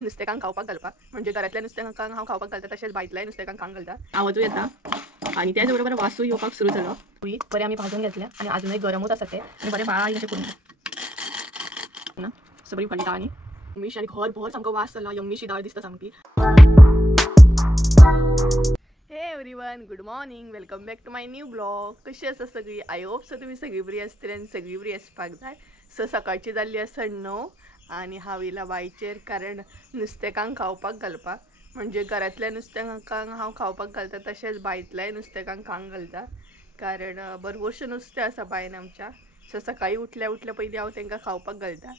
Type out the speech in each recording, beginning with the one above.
नुस्तेकांक खावपाक घालपाक म्हणजे घरातल्या नुस्तेकांक हांव खावपाक घालता तशेंच भायतल्याय नुस्तेकांक खावंक घालता. आवाजूय येता आणि त्याच बरोबर वासूय येवपाक सुरू जालो. बरे आमी भाजून घेतले आणि अजूनही गरमूच आसा ते आणि बरे बारीक अशें करून ना सगळी घालता आणि यम्मीश आणि भर सामको वास जालो. यम्मीशी दाळ दिसता सामकी. Hey everyone, good morning, welcome back to my new blog. कशी आसा सगळी? आय होप सो तुम्ही सगळी बरी आसतली आणि सगळी बरी आसपाक जाय. सो सकाळची जाल्ली आसा 9 आणि हांव येयला बायचेर कारण नुस्तेकांक खावपाक घालपाक म्हणजे घरातल्या नुस्तेकांक हांव खावपाक घालता तशेंच भायतल्याय नुस्तेकांक खावंक घालता कारण भरपूरशें नुस्तें आसा बायन आमच्या. सो सकाळी उठल्या पयलीं हांव तांकां खावपाक घालता.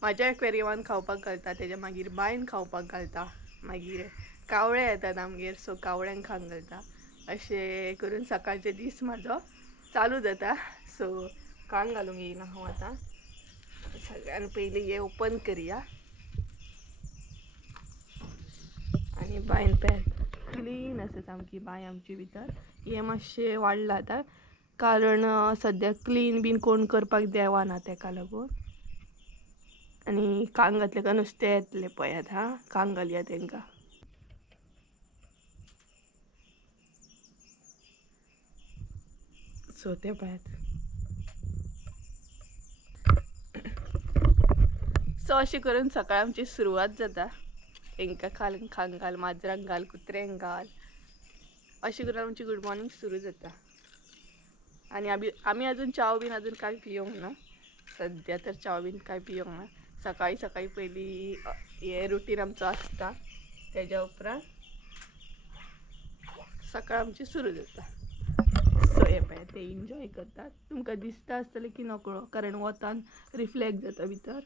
म्हाज्या एक्वेरियमान खावपाक घालता, तेज्या मागीर बायन खावपाक घालता, मागीर कावळे येतात आमगेर सो कावळ्यांक खावंक घालता. अशें करून सकाळचे दीस म्हाजो चालू जाता. सो खावंक घालूंक येयला हांव आतां. सगळ्यान पयलीं हे ओपन करुया आणि बायन पॅक क्लीन आसा सामकी बाय आमची भितर. हे मातशें वाडलां आतां कारण सद्या क्लीन बीन कोण करपाक देवाना तेका लागून. आणि खावंक घातलें काय नुस्तें येतलें पळयात. हां, खावंक घालया तेंकां. सो ते पळयात. सो अशी करून सकाळ आमची सुरवात जाता. तेंकां खावंक घाल, माजरांक घाल, कुत्र्यांक घाल, अशी करून आमची गुड मॉर्निंग सुरू जाता. आणि आमी अजून चाव बीन अजून काय पियोंक ना. सद्या तर चाव बीन काय पियोंक ना. सकाळी पयलीं हे रुटीन आमचो आसता, तेज्या उपरांत सकाळ आमची सुरू जाता. सो हे पळय ते एन्जॉय करतात. तुमकां दिसता आसतलें की नकळो कारण वतान रिफ्लेक्ट जाता भितर.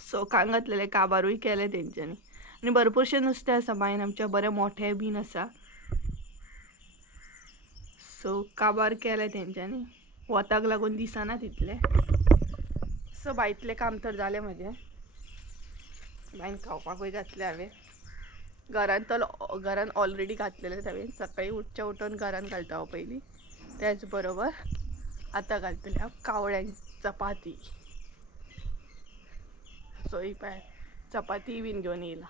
सो खावंक घातलेले काबारूय केले तेंच्यांनी आणि भरपूरशें नुस्तें आसा बायन आमच्या, बरें मोठें बीन आसा. सो काबार केले तेंच्यांनी, वताक लागून दिसना तितलें. सो भायतलें काम तर जालें म्हजें. बायन खावपाकूय घातलें हांवें. घरान ऑलरेडी घातलेलें हांवें. सकाळी उठच्या उठोन घरान घालता हांव पयलीं. त्याच बरोबर आतां घालतलें हांव कावळ्यांक चपाती. सो ही पळय चपाती बीन घेवन येयला.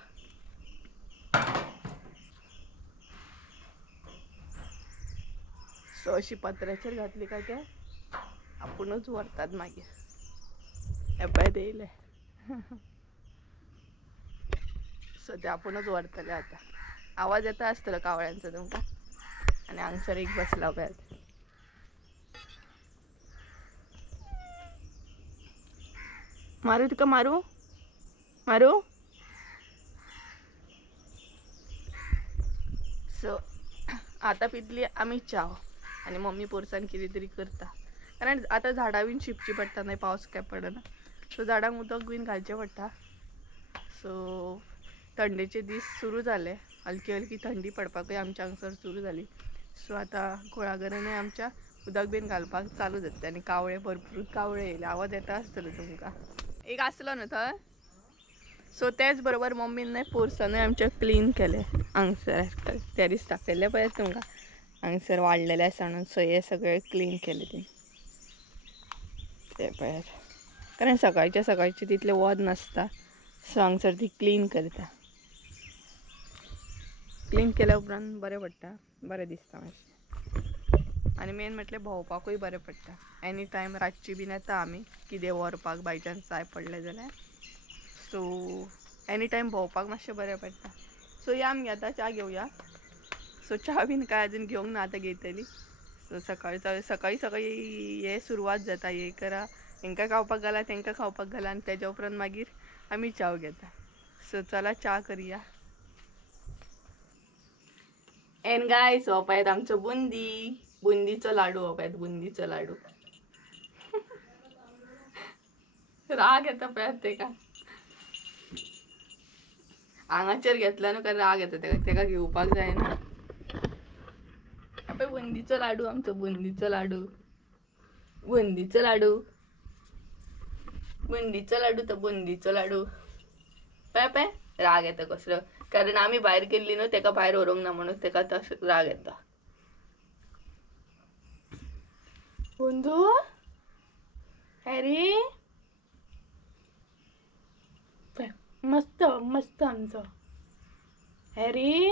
सो अशी पत्र्याचेर घातली काय ते आपुणूच व्हरतात मागीर. हे पळय ते येयले. सो ते आपुणूच व्हरतले आतां. आवाज येता आसतलो कावळ्यांचो तुमकां. आणि हांगसर एक बसला पळयात. मारू तुका मारू? मारू? सो आतां पितली आमी चाव आणि मम्मी पोरसांत कितें तरी करता कारण आतां झाडां बीन शिंपची पडटा न्हय, पावस काय पडना. सो झाडांक उदक बीन घालचें पडटा. सो थंडेचे दीस सुरू जाले. हलकी थंडी पडपाकूय आमच्या हांगसर सुरू जाली. सो आतां कुळागरांनी आमच्या उदक बीन घालपाक चालू जाता. आणि कावळे भरपूर कावळे येयले. आवाज येता आसतलो तुमकां. एक आसलो न्हू थंय. सो तेच बरोबर मम्मीन पोरसानूय आमच्या क्लीन केले. हांगसर त्या दीस दाखयल्ले पळयात तुमकां. हांगसर वाडलेले आसा म्हणून. सो हे सगळे क्लीन केले तेणी. ते पळयात कारण सकाळचे तितले वोद नासता. सो हांगसर ती क्लीन करता. क्लीन केल्या उपरांत बरें पडटा, बरें दिसता मातशें. आनी मेन म्हटल्यार भोंवपाकूय बरें पडटा. एनी टायम रातची बीन येता आमी कितें व्हरपाक बाय चान्स जाय पडलें जाल्यार. सो एनी टायम भोंवपाक मातशें बरें पडटा. सो या आमी आतां च्या घेवया. सो च्या बीन काय अजून घेवंक ना, आतां घेतली. सो सकाळी हे सुरवात जाता. हे करा, हेंकां खावपाक घाला, तेंकां खावपाक घाला आनी तेज्या उपरांत मागीर आमी च्या घेता. सो चला च्या करुया. एन गायस हो पळयात आमचो बुंदीचो लाडू. हो पळयात बुंदीचो लाडू. राग येता पळयात तेका. हांगाचेर घेतला न्हू कारण राग येता तेका घेवपाक जायना. पळय बुंदीचो लाडू, आमचो बुंदीचो लाडू. बुंदीचो लाडू. बुंदीचो लाडू तो बुंदीचो लाडू. पळय राग येता कसलो कारण आमी भायर गेल्ली न्हू, तेका भायर व्हरूंक ना म्हणून तेका तसो राग येता. बुंदू हॅरी मस्त मस्त आमचं हॅरी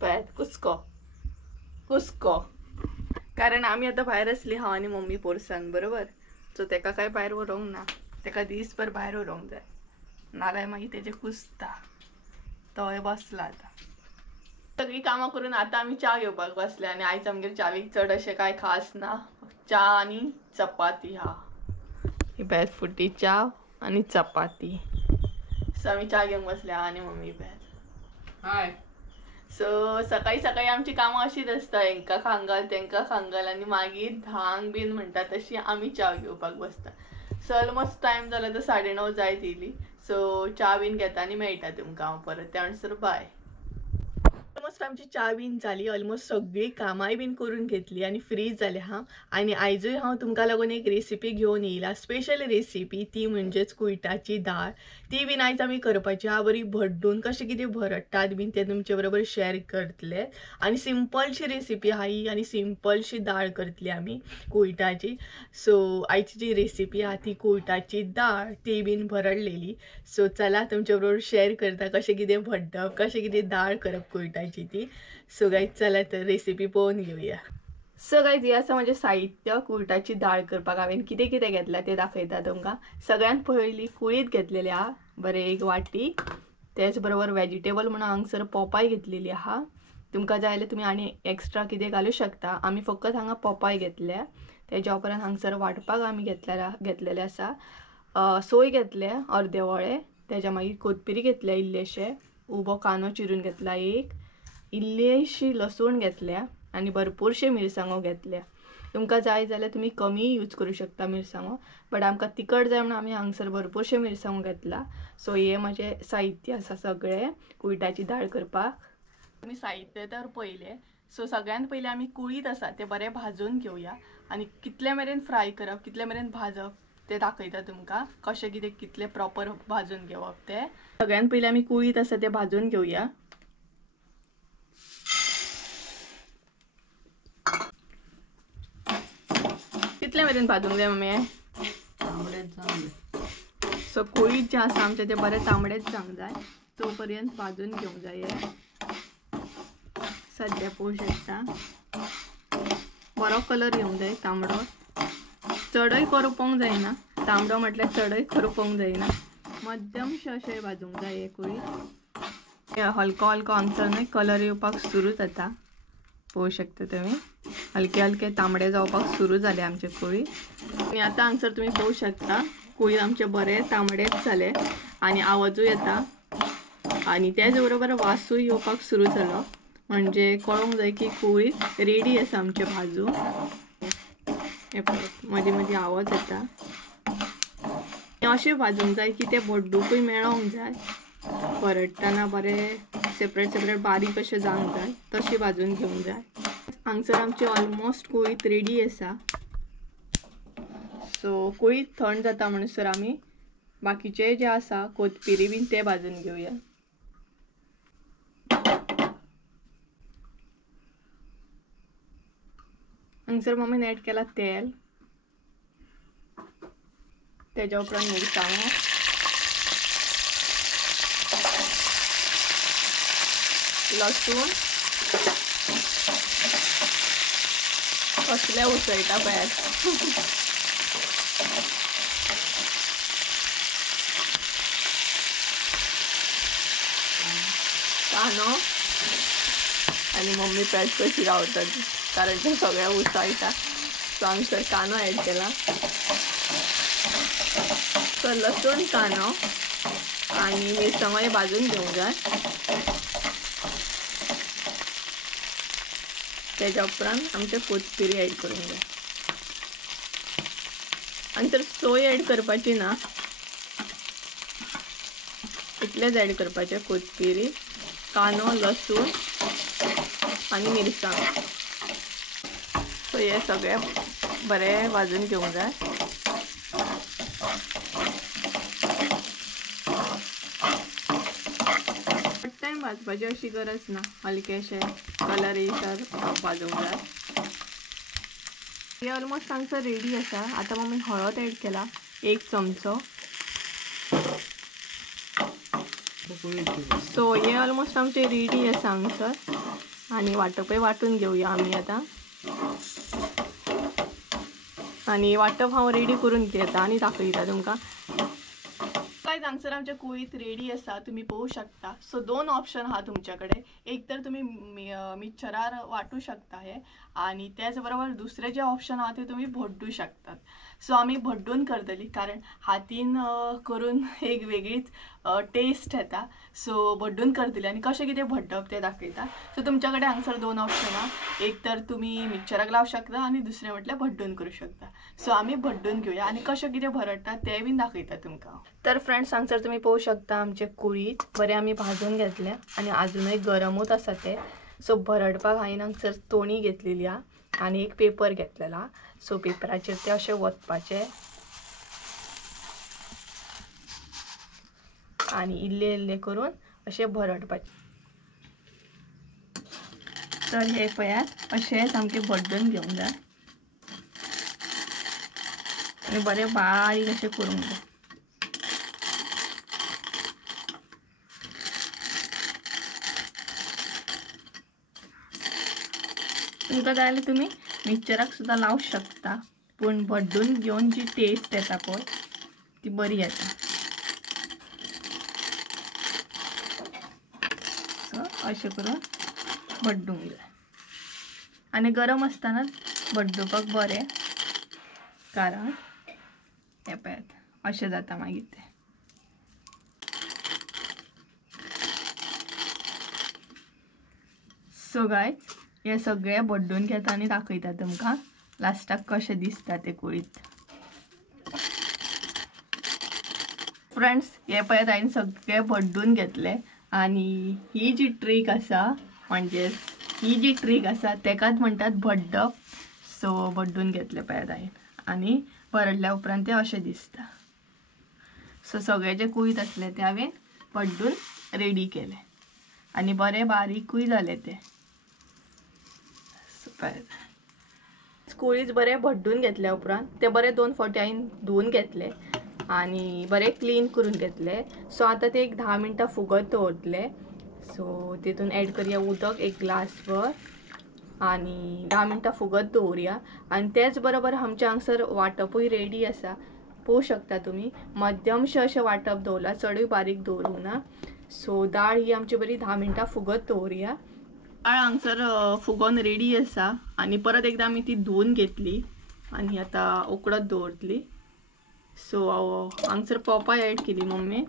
पळत कुस्को कुस्को. कारण आम्ही आता भायर असली हांव आनी मम्मी पोरसान बरोबर. सो तेका काय भायर व्हरूंक ना, तेका दिसभर भायर व्हरूंक जाय नाल्यार मागीर तेजे कुसता. तो बसला आता सगळी कामां करून. आता आमी च्या घेवपाक बसले आनी आयज आमगेर च्यावेक चड अशें कांय खास ना. च्या आनी चपाती हा. ही बेत फुटी च्या आनी चपाती. सो आमी च्या घेवंक बसले आनी मम्मी बेत. हाय. सो सकाळी सकाळी आमची कामां अशीच आसता, हेंका खांगाल तेंका खांगाल आनी मागीर धांक बीन म्हणटा तशी आमी च्या घेवपाक बसता. सो ऑलमोस्ट टायम जाला तर 9:30 जायत येयली. सो च्या बीन घेता आनी मेळटा तुमकां हांव परत. त्या म्हणसर बाय. ऑलमोस्ट आमची च्या बीन जाली. ऑलमोस्ट सगळी कामाय बीन करून घेतली आनी फ्री जाले हा. आनी आयजूय हांव तुमकां लागून एक रेसिपी घेवन येयला, स्पेशल रेसिपी. ती म्हणजेच कुयटाची दाळ. ती बीन आयज आमी करपाची हा. बरी भड्डून कशें कितें भरडटात बीन ते तुमचे बरोबर शेअर करतले. आनी सिंपलशी रेसिपी हा ही आनी सिंपलशी दाळ करतली आमी कुयटाची. सो आयची जी रेसिपी हा ती कुयटाची दाळ, ती बीन भरडलेली. सो चला तुमचे बरोबर शेअर करता कशें कितें भड्डप, कशें कितें दाळ करप कुयटाची ती. सो गायज चला तर रेसिपी पळोवन घेवया. सो गायज हे आसा म्हणजे साहित्य कुयटाची दाळ करपाक. हांवें कितें कितें घेतला ते दाखयता तुमकां. सगळ्यांत पयलीं कुळीद घेतलेली आहा, बरें 1 वाटी. तेच बरोबर वेजिटेबल म्हणून हांगसर पोपाय घेतलेली आहा. तुमकां जाय जाल्यार तुमी आनी एक्स्ट्रा कितें घालूं शकता. आमी फकत हांगा पोपाय घेतल्या. तेज्या उपरांत हांगसर वांटपाक आमी घेतलेले आसा सोय घेतले अर्दे वळे. तेज्या मागीर कोथबिरी घेतल्या इल्लेशे, उबो कांदो चिरून घेतला एक, इल्लीशी लसूण घेतल्या आनी भरपूरशे मिरसांगो घेतल्या. तुमकां जाय जाल्यार तुमी कमी यूज करूं शकता मिरसांगो, बट आमकां तिखट जाय म्हणून आमी हांगसर भरपूरशे मिरसांगो घेतला. सो हे म्हजे साहित्य आसा सगळे कुयटाची दाळ करपाक. आमी साहित्य तर पयले. सो सगळ्यांत पयलीं आमी कुळीद आसा ते बरें भाजून घेवया आनी कितले मेरेन फ्राय करप, कितले मेरेन भाजप ते दाखयता तुमकां. कशें कितें कितले प्रॉपर भाजून घेवप ते. सगळ्यांत पयलीं आमी कुळीद आसा ते भाजून घेवया. कितले मेरेन भाजूंक जाय मम्मी? तांबडेच जावंक. सो कुळीद जे आसा आमचे ते बरें तांबडेच जावंक जाय. तो पर्यंत भाजून घेवंक जाय. सद्या पळोवंक शकता बरो कलर येवंक जाय तांबडो. चडय करपूंक जायना, तांबडो म्हटल्यार चडय करपूंक जायना. मध्यमशे अशें भाजूंक जाय हे कुळीद. हलको हलको हांगसर न्हय कलर येवपाक सुरू जाता, पळोवंक शकता तुमी. हलके हलके तांबडे जावपाक सुरू जाले आमचे कुळीद. आनी आतां हांगसर तुमी पळोवंक शकता कुळीद आमचे बरे तांबडेच जाले आनी आवाजूय येता आनी तेच बरोबर वासूय येवपाक सुरू जालो. म्हणजे कळोंक जाय की कुळीद रेडी आसा आमचे भाजून. हे पळय मदीं मदीं आवाज येता. अशें भाजूंक जाय की ते भड्डूकूय मेळोंक जाय. भरडटना बरें सेपरेट सेपरेट बारीक अशें जावंक जाय, तशें भाजून घेवंक जाय. हांगसर आमची ऑलमोस्ट कुळीद रेडी आसा. सो कुळीद थंड जाता म्हणसर आमी बाकीचे जे आसा कोथबिरी बीन ते भाजून घेवया. हांगसर मम्मीन एड केला तेल, तेज्या उपरांत मिरसांगो, लसूण, कसले उसळटा पळय. कांदो आनी मम्मी पेज कशी रावता कारण ते सगळे उसळटा. सो हांगसर कांदो एड केला. सो लसूण कांदो आनी मिरसांगो भाजून घेवंक जाय. तेज्या उपरांत आमचे कोथबिरी एड करूंक जाय. हांगसर सोय एड करपाची ना, इतलेच एड करपाचे कोथबिरी, कांदो, लसूण आनी मिरसांग. सो हे सगळे बरें भाजून घेवंक जाय. टायम भाजपाची अशी गरज ना, हलकेशे कलर येयसर भाजूंक जाय. हे ऑलमोस्ट हांगसर रेडी आसा. आतां मम्मीन हळद एड केला 1 चमचो. सो हे ऑलमोस्ट आमचे रेडी आसा हांगसर आणि वाटपय वाटून घेऊया आम्ही आता. आणि वाटप हांव रेडी करून घेता आणि दाखयता तुमकां. गाइस हांगसर आमच्या कुळीत रेडी आसा, तुम्ही पळोवू शकता. सो दोन ऑप्शन आहा तुमच्याकडे. एक तर तुम्ही मिक्सरार वाटू शकता हे, आणि त्याच बरोबर दुसरे जे ऑप्शन आहा ते तुम्ही भड्डू शकतात. सो आम्ही भड्डून करतली, कारण हातीन करून एक वेगळीच टेस्ट येता. सो भड्डून करतली आणि कशें कितें भड्डप ते दाखयता. सो तुमच्याकडे हांगसर दोन ऑप्शन आहा. एक तर तुम्ही मिक्सराक लावू शकता आणि दुसरे म्हटल्यार भड्डून करू शकता. सो आम्ही भड्डून घेऊया आणि कशें कितें भरडटा ते बीन दाखयता तुमकां. तर फ्रेंड्स हांगसर तुम्ही पळोवू शकता आमचे कुळीत बरे आम्ही भाजून घेतले आणि अजूनही गरमूच आसा ते. सो भरडपाक हांवें हांगसर तोणी घेतलेली हा आणि एक पेपर घेतलेला. सो पेपराचेर ते अशें वतपाचे आणि इल्ले इल्ले करून अशें भरडपाचे. तर हे पळयात अशें सामके भड्डून घेवंक जाय आणि बरे बारीक अशें करूंक जाय. तुमकां जाय जाल्यार तुम्ही मिक्सराक सुद्दां लावू शकता, पण भड्डून घेवन जी टेस्ट येता पळय ती बरी येता. सो अशें करून भड्डूंक जाय आनी गरम आसतनाच भड्डूपाक बरें, कारण हे पळयात अशें जाता मागीर तें. सो गायज हे सगळे भड्डून घेता आनी दाखयता तुमकां लास्टाक कशें दिसता ते कुळीत. फ्रेंड्स हे पळयात हांवें सगळे भड्डून घेतले आणि ही जी ट्रीक आसा म्हणजे ही जी ट्रीक आसा तेकाच म्हणटात भड्डप. सो भड्डून घेतले पळयात हांवें आनी भरडल्या उपरांत ते अशें दिसता. सो सगळे जे कुळीत आसले ते हांवें भड्डून रेडी केले आनी बरे बारीकूय जाले ते. कुळीत बरे भड्डून घेतल्या उपरांत ते बरे 2 फावटी हांवें धुवन घेतले आणि बरे क्लीन करून घेतले. सो आता ते एक 10 मिनटां फुगत दवरतले. सो तितून ॲड करूया उदक एक ग्लासभर आणि 10 मिनटां फुगत दवरुया. आणि त्याच बरोबर आमच्या हांगसर वाटपूय रेडी आसा, पळोवू शकता तुम्ही. मध्यमशें अशें वाटप दवरला, चडूय बारीक दवरूंक ना. सो दाळ ही आमची बरी 10 मिनटां फुगत दवरुया. दाळ हांगसर फुगोन रेडी आसा आणि परत एकदा आमी ती धुवन घेतली आणि आता उकडत दवरतली. सो हांगसर पोपाय ॲड केली मम्मीन.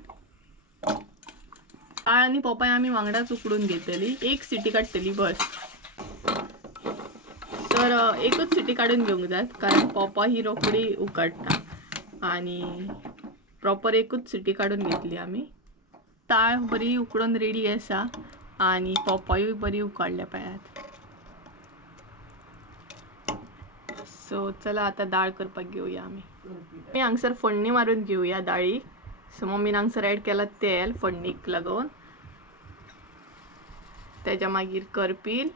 दाळ आनी पोपाय आमी वांगडाच उकडून घेतली, एक सिटी काडटली बस. तर एकच सिटी काढून घेवंक जाय, कारण पोपाय ही रोखडी उकडटा आणि प्रॉपर एकूच सिटी काढून घेतली आमी. दाळ बरी उकडून रेडी आसा आणि पोपायूय बरी उकडल्या पळयात. सो चला आता दाळ करपाक घेवया आमी हांगसर फोडणी मारून घेवया दाळी. सो मम्मीन हांगसर ॲड केला तेल फोडणीक लागून, तेच्या मागीर करपील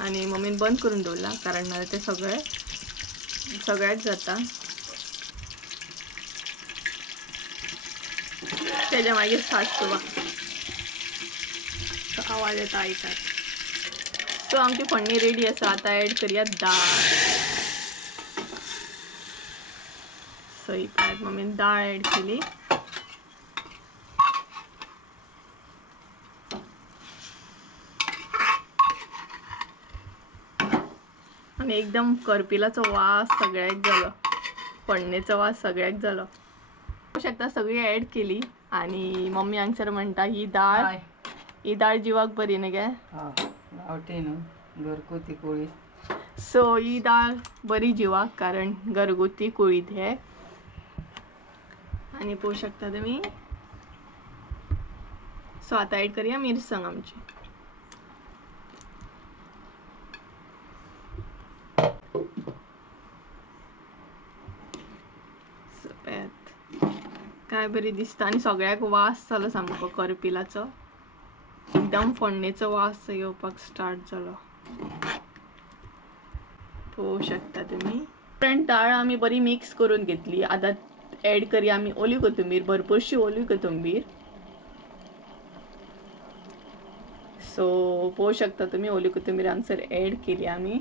आणि मम्मीन बंद करून दवरला, कारण नाल्यार ते सगळ्याच जाता. त्याच्या मागीर सासवा आवाज येता आयकात. सो आमची फोडणी रेडी आसा. आता ॲड करूया दाळ. सो ही पळयात मम्मीन दाळ ॲड केली आणि एकदम करपिलाचो वास सगळ्याक जालो, फोडणेचो वास सगळ्याक जालो. बघू शकता सगळी ॲड केली आणि मम्मी हांगसर म्हणटा ही दाळ जिवाक बरी न्ही गे. घरगुती कुळीत. सो ही दाळ बरी जिवाक, कारण घरगुती कुळीत हे. आणि पळोवू शकता तुम्ही. सो आता ॲड करूया मिरसांग आमची. काय बरी दिसता आणि सगळ्याक वास जालो सामको करपिलाचो. एकदम फोडणेचो वास येवपाक स्टार्ट जालो, पळोवू शकता तुम्ही. फ्रेंड डाळ आम्ही बरी मिक्स करून घेतली. आता ऍड करी आम्ही ओली कोथिंबीर, भरपूरशी ओली कोथिंबीर. सो पोहू शकता तुम्ही ओली कोथिंबीर हांगसर ऍड केली आम्ही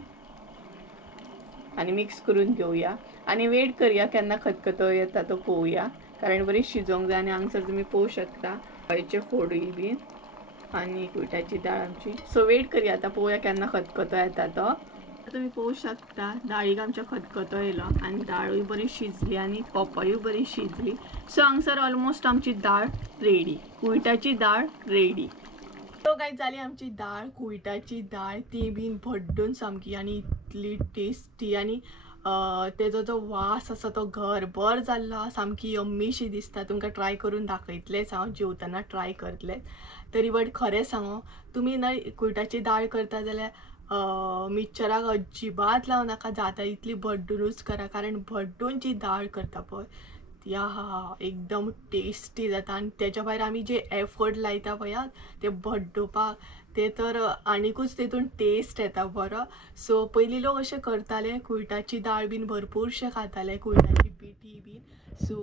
आणि मिक्स करून घेऊया आणि वेट करूया केन्ना खतखतो येता तो पोवया, कारण बरी शिजोंक जाय. आणि हांगसर तुम्ही पोवू शकता हळदीचे फोडी बीन आणि कुटाची डाळ आमची. सो वेट करूया आता पोवया केन्ना खतखतो येता तो. तुम्ही पोवू शकता डाळीक आमच्या खतखतो येयलो आणि डाळूय बरी शिजली आणि पोपायूय बरी शिजली. सो हांगसर ऑलमोस्ट आमची डाळ रेडी, कुयटाची डाळ रेडी. तो काय जाली आमची डाळ, कुयटाची डाळ, ती बीन भड्डून सामकी आणि इतली टेस्टी. आणि तेजो जो वास आसा तो घरभर जाल्लो, सामकी यम्मीशी दिसता. तुमकां ट्राय करून दाखयतलेच हांव, जेवतना ट्राय करतले. तरी बट खरें सांगो, तुमी ना कुयटाची डाळ करता जाल्यार मिक्सराक अजिबात लावं नाका, जाता इतली भड्डूनूच करा, कारण भड्डून जी डाळ करता पळय ती एकदम टेस्टी जाता. आणि त्याच्या भायर आमी जे एफर्ट लायता पळय ते भड्डोवपाक, ते तर आनीकूच तेतून टेस्ट येता बरो. सो पयलीं लोक अशें करताले, कुयटाची डाळ बीन भरपूरशे खाताले, कुयटाची पिठी बीन. सो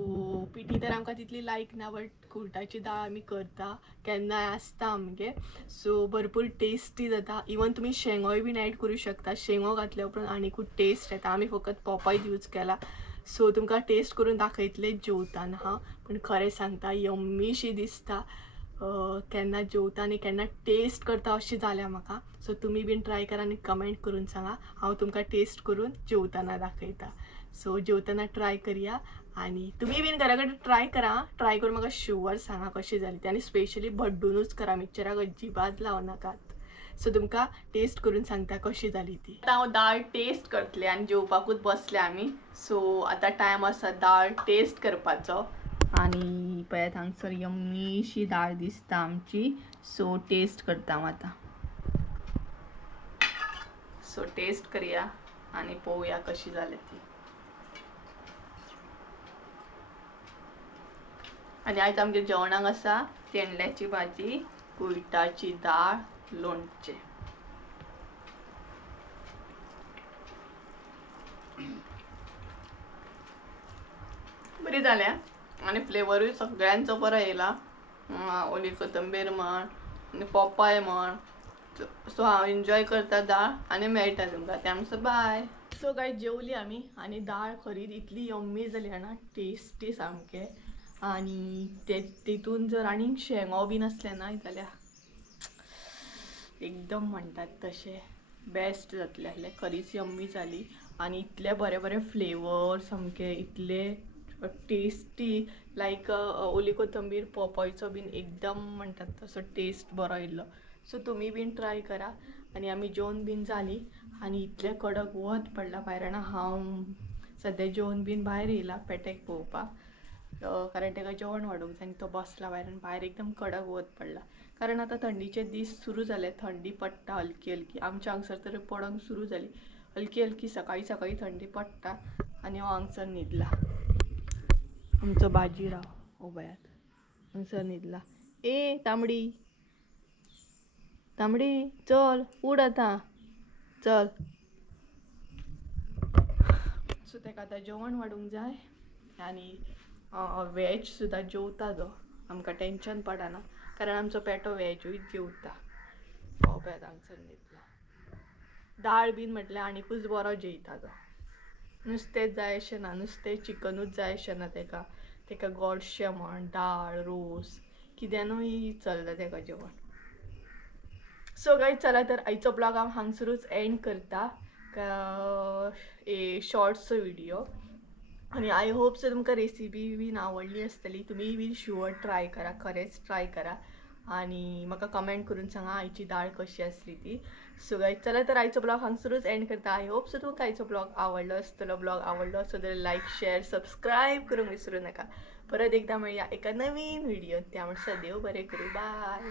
पिठी तर आमकां तितली लायक ना, बट कुयटाची डाळ आमी करता, केन्नाय आसता आमगे. सो भरपूर टेस्टी जाता. इवन तुमी शेंगोय बीन ऍड करूं शकता, शेंगो घातल्या उपरांत आनीकूच टेस्ट येता. आमी फकत पोपायत यूज केला. सो तुमकां टेस्ट करून दाखयतले जेवताना हां, पण खरें सांगता यम्मीशी दिसता. केन्ना जेवता आनी केन्ना टेस्ट करता अशें जाल्या म्हाका. सो तुमी बीन ट्राय करा आनी कमेंट करून सांगा, हांव तुमकां टेस्ट करून जेवताना दाखयता. सो जेवताना ट्राय करया आणि तुम्ही बीन घरा कडेन ट्राय करा. ट्राय करून म्हाका शुअर सांगा कशी जाली ती, आनी स्पेशली भड्डूनूच करा, मिक्सराक अजिबात लावं नाकात. सो तुमकां टेस्ट करून सांगता कशी जाली ती. आता हांव दाळ टेस्ट करतले आनी जेवपाकूच बसले आमी. सो आता टायम आसा दाळ टेस्ट करपाचो. आणि पळयात हांगसर यम्मीशी दाळ दिसता आमची. सो टेस्ट करता हांव आतां. सो टेस्ट करया आणि पळोवया कशी जाली ती. आणि आयज आमगे जेवणाक आसा तेंडल्याची भाजी, कुयटाची दाळ, लोणचे. बरी जाल्या आणि फ्लेवरूय सगळ्यांचो बरो येयला. ओली कोथंबीर म्हण आनी पोपाय म्हण. सो हांव एन्जॉय करता दाळ आणि मेळटा तुमकां. त्यामुळे बाय. सो काय जेवली आमी आणि दाळ खरीच इतली यम्मी जाली ना, टेस्टी सामके. आणि तेतून जर आनी शेंगो बीन असले ना जाल्यार एकदम म्हणटात तशें बेस्ट जातले आसले. खरीच यम्मी जाली आणि इतले बरे बरे फ्लेवर सामके, इतले टेस्टी. लायक ओली कोथंबीर पोपायचो बीन एकदम म्हणटात तसो टेस्ट बरो येयल्लो. सो तुमी बीन ट्राय करा. आणि आमी जेवण बीन जाली आणि इतले कडक वत पडला भायर. हांव सद्या जेवण बीन भायर येयला पेटेक पळोवपाक, कारण तेका जेवण वाडोवंक जाय आनी तो बसला भायर. आनी भायर एकदम कडक वत पडला, कारण आतां थंडीचे दीस सुरू जाले. थंडी पडटा हलकी हलकी. आमच्या हांगसर तर पडोंक सुरू जाली हलकी हलकी. सकाळी सकाळी थंडी पडटा आणि हांव हांगसर न्हिदला. आमचो बाजीराव उबयात हांगसर न्हिदला. ए तांबडी तांबडी चल उड आतां चल. सो तेका आतां जेवण वाडूंक जाय आनी वॅज सुद्दां जेवता जो. आमकां टेन्शन पडना, कारण आमचो पेटो वॅजूय जेवता. पळोवपाक हांगसर न्हिदला. दाळ बीन म्हटल्यार आनीकूच बरो जेयता तो. नुस्तेंच जाय अशें ना, नुस्तें चिकनूच जाय अशें ना तेका. तेका गोडशें म्हण, दाळ, रोस कित्यानूय चलता तेका जेवण. सो गायज चला तर आयचो ब्लॉग हांव हांगसरूच एंड करता. Shorts video. आणि आय होप सो तुमकां रेसिपी बीन आवडली आसतली. तुमी बीन शुअर ट्राय करा, खरेंच ट्राय करा आणि म्हाका कमेंट करून सांगा आयची दाळ कशी आसली ती. सो गायज चला तर आयचो ब्लॉग हांगसरूच एंड करता. आय होप सो तुमकां आयचो ब्लॉग आवडलो आसतलो. ब्लॉग आवडलो आसत जाल्यार लायक, शेअर, सबस्क्रायब करूंक विसरूं नाका. परत एकदा मेळया एका नवीन व्हिडिओ. त्यामुळे देव बरें करूं. बाय.